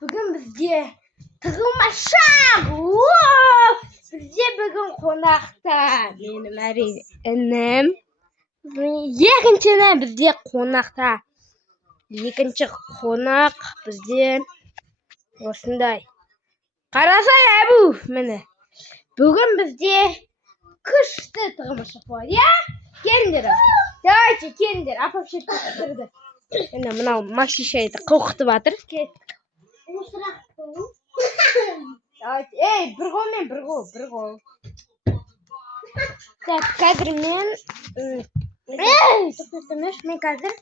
Bugün bizce takılmaşa. Bizce bugün konakta. Benim annem. Екіншіні бізде қонақта. Екінші қонақ бізде осындай. Қарасай әбу, міне. Бүгін бізде күшті тығымашық болады, я? Келіңдер. Давайте, келіңдер. Апам шетті түсірді. Енді мынау Максишайды қоқытып жатыр. Давайте, ей, бір қолмен, бір қол. Так, қазір мен қазір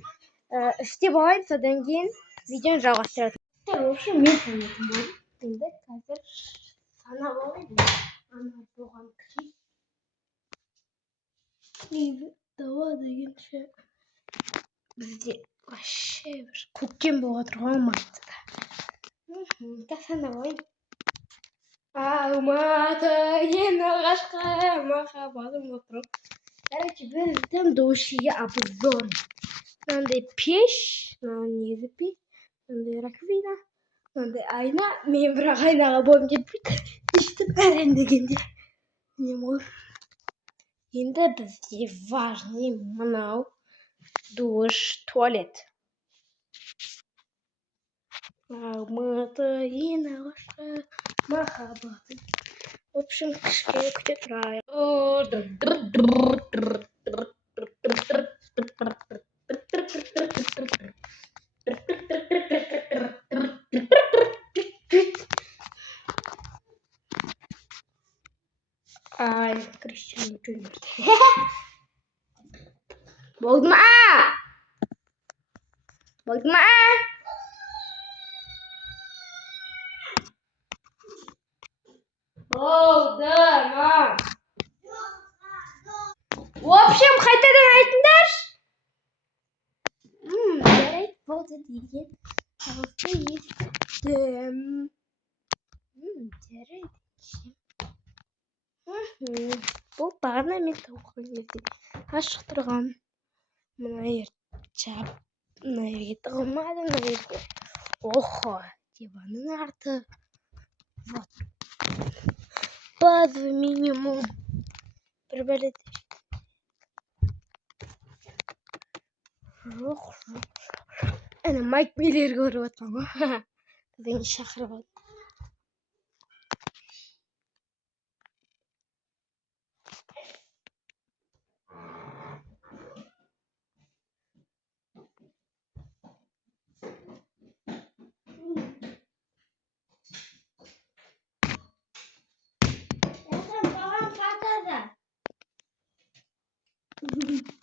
істеп алайын, содан кейін видеоны жалғастырады. Вообще мен санайтын болдым. Енді қазір санап алайын. Ана болған күйі. Дауа дегенше бізде вообще бір көктем болып отыр ғой Алматыда. Санап алайын. Алматы ең алғашқы махаббатым отыр. Короче, біздің душиге обзор. Мынандай пеш, мынандай пеш, мынандай раковина, мынандай айна. Мен бірақ айнаға болым жетпейді. Іштім әрен дегенде. Енді бізде важный мынау душ, туалет. Алматы ең алғашқы махаббатым. В общем, кішкене күте тұрайық. Ай, Кристиан Жөнберді. Болды ма? Болды ма? Болды ма? В общем, қайтадан айтыңдар. Жарайды, болды деген. Дауысты естідім. Жарайды. Бұл бағана мен тауқан кезде ашық тұрған. Мына жерге тығылмады, мына жерге. Охо, диванның арты. Вот. Базовый минимум. Бір бәледі. Жоқ. Әне Майк Миллер көріп отқан ғой. Бізден шақырып алды.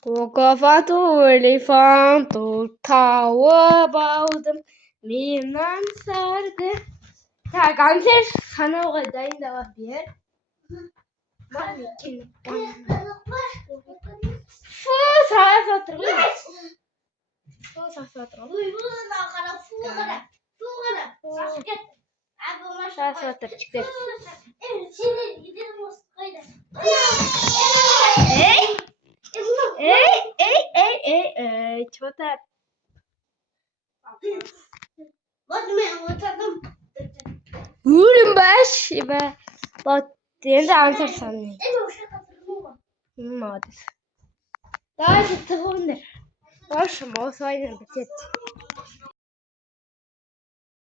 Кока-фату, элефанту, тауып алдым, мен аңсарды. Так, аңсар санауға дайындала бер. Фу, сағат отыр ғой. Сағат отыр, чіктер. Эй, что-то... Өлімбаш, вот, енді аңсар санымен. Молодец. Давайте тығылыңдар. В общем, осылайынан бітеді.